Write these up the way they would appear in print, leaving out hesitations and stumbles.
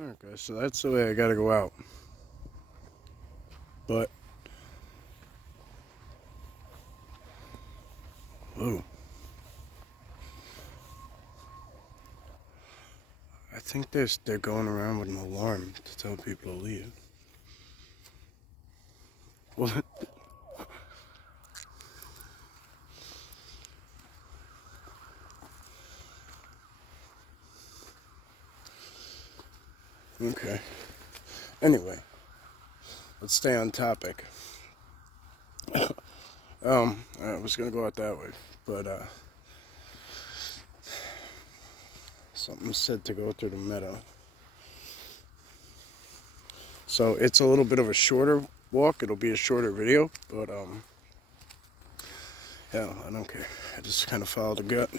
Okay, so that's the way I gotta go out. But, whoa. I think they're going around with an alarm to tell people to leave. What? Okay. Anyway, let's stay on topic. I was gonna go out that way, but something said to go through the meadow. So it's a little bit of a shorter walk. It'll be a shorter video, but yeah, I don't care. I just kind of followed the gut.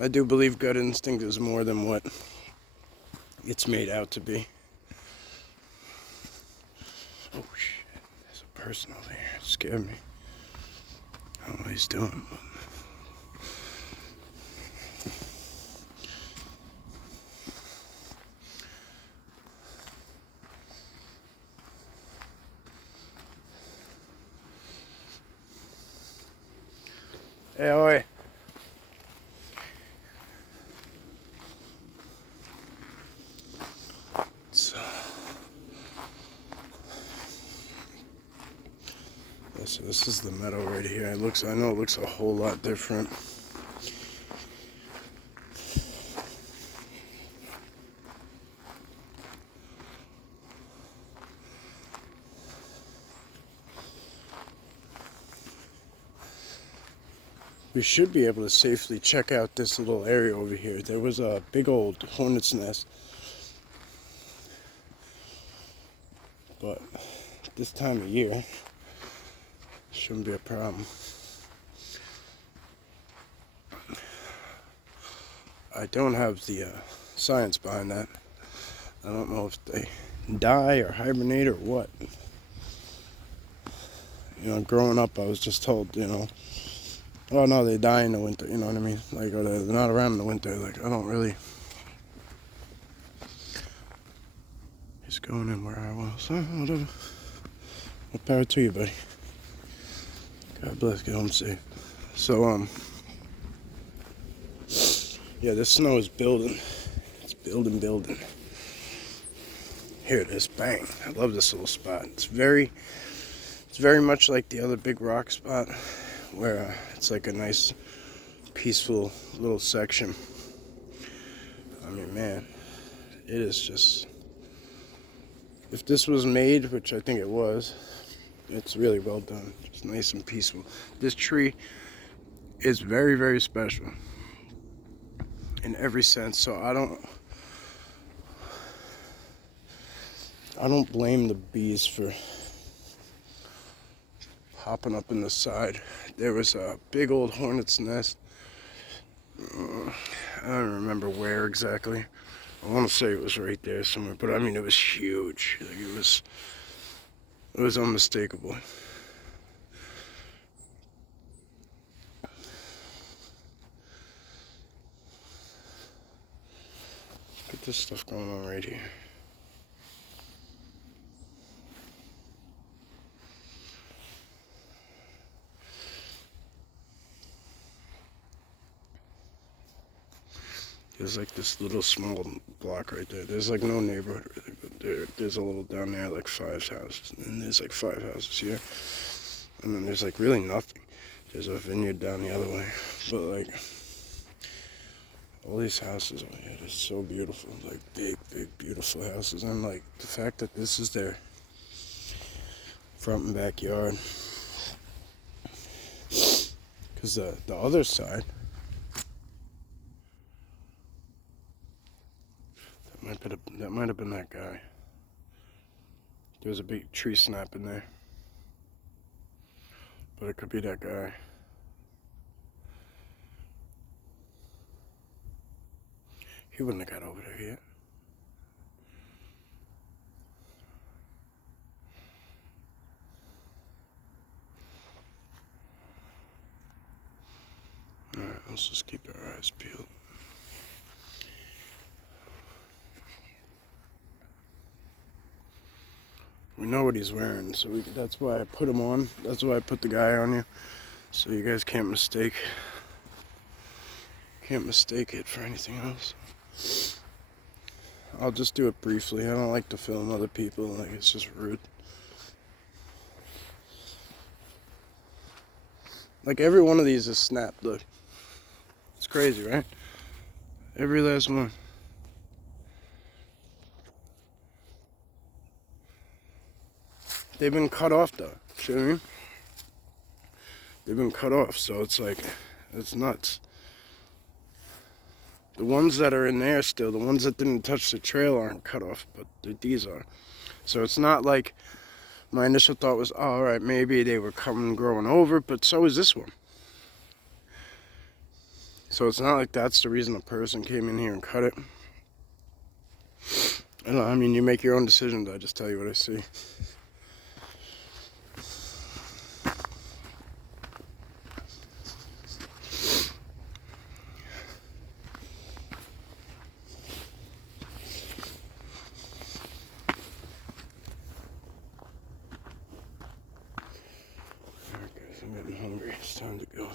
I do believe gut instinct is more than what it's made out to be. Oh shit, there's a person over here. It scared me. I don't know what he's doing, but... Hey, oi. So this is the meadow right here. I know it looks a whole lot different. We should be able to safely check out this little area over here. There was a big old hornet's nest. But this time of year, shouldn't be a problem. I don't have the science behind that. I don't know if they die or hibernate or what. You know, growing up, I was just told, you know, oh no, they die in the winter, you know what I mean? Like, or they're not around in the winter. Like, I don't really... He's going in where I was. Oh, whatever. What power to you, buddy. God bless, get home safe. So, yeah, this snow is building. It's building. Here it is, bang. I love this little spot. It's very much like the other big rock spot where it's like a nice, peaceful little section. I mean, man, it is just... If this was made, which I think it was, it's really well done. It's nice and peaceful. This tree is very, very special in every sense. So I don't blame the bees for hopping up in the side. There was a big old hornet's nest. I don't remember where exactly. I want to say it was right there somewhere, but I mean, it was huge. Like, it was unmistakable. Look at this stuff going on right here. There's like this little small block right there. There's like no neighborhood really, but there's a little down there, like 5 houses. And there's like 5 houses here. And then there's like really nothing. There's a vineyard down the other way. But like, all these houses over here, they're so beautiful. Like big, beautiful houses. And like, the fact that this is their front and backyard. Because the other side, that might have been that guy. There was a big tree snap in there. But it could be that guy. He wouldn't have got over there yet. Alright. Let's just keep our eyes peeled. We know what he's wearing, so that's why I put him on. That's why I put the guy on you, so you guys can't mistake it for anything else. I'll just do it briefly. I don't like to film other people, like it's just rude. Like every one of these is snapped, look. It's crazy, right? Every last one. They've been cut off though, you know what I mean? They've been cut off, so it's like, it's nuts. The ones that are in there still, the ones that didn't touch the trail aren't cut off, but these are. So it's not like, my initial thought was, oh, alright, maybe they were growing over, but so is this one. So it's not like that's the reason a person came in here and cut it. I don't know, I mean, you make your own decisions, I just tell you what I see. Alright guys, I'm getting hungry, it's time to go.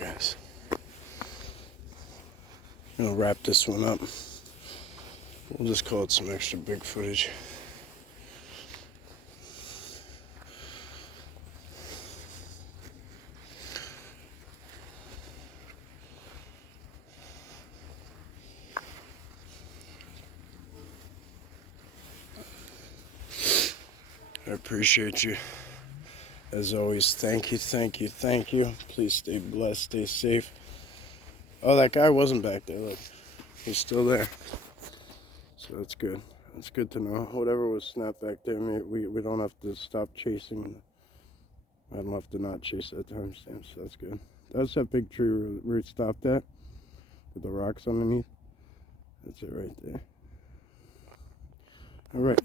Guys, I'm gonna wrap this one up. We'll just call it some extra big footage. I appreciate you. As always, thank you, thank you, thank you. Please stay blessed, stay safe. Oh, that guy wasn't back there, look. He's still there. So that's good. That's good to know. Whatever was snapped back there, we don't have to stop chasing. I don't have to not chase that timestamp, so that's good. That's that big tree where it stopped at, with the rocks underneath. That's it right there. Alright.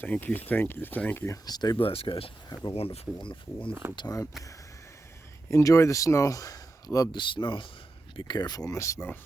Thank you, thank you, thank you. Stay blessed, guys. Have a wonderful, wonderful, wonderful time. Enjoy the snow. Love the snow. Be careful in the snow.